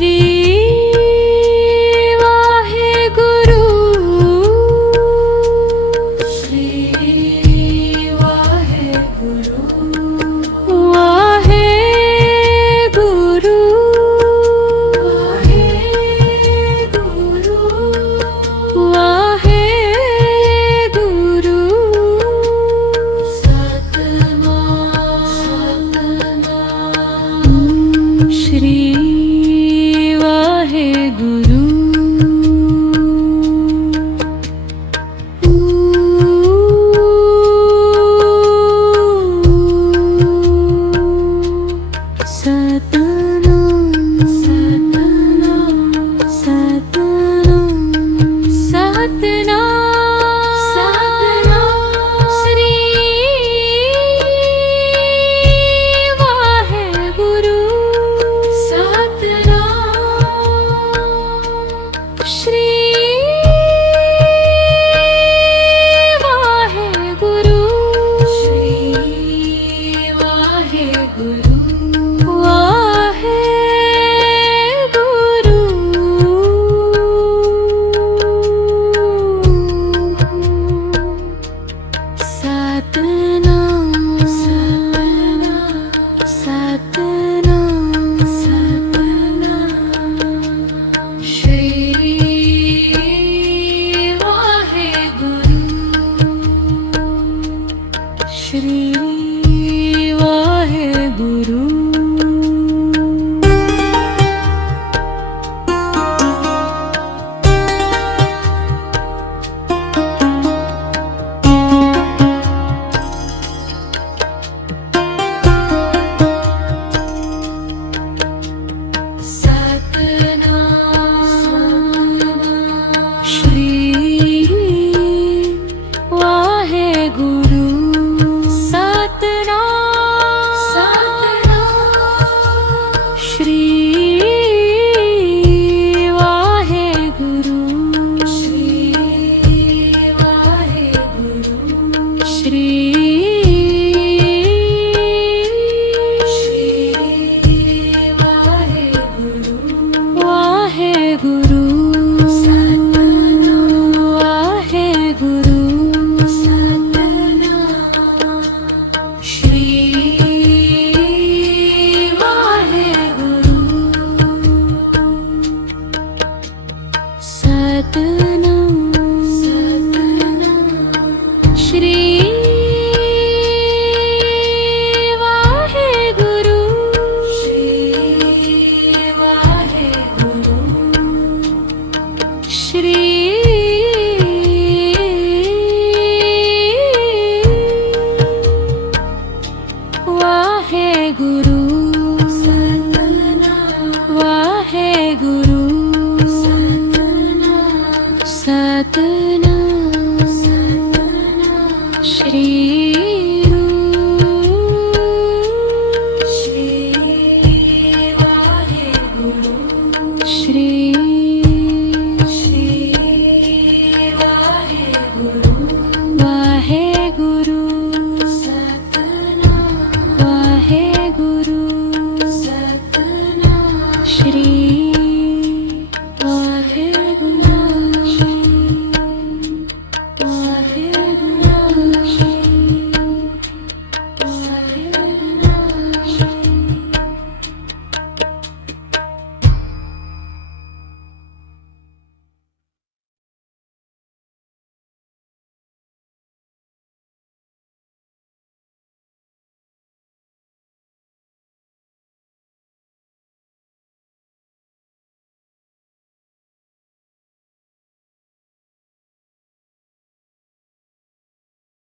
Shri Hum. tête.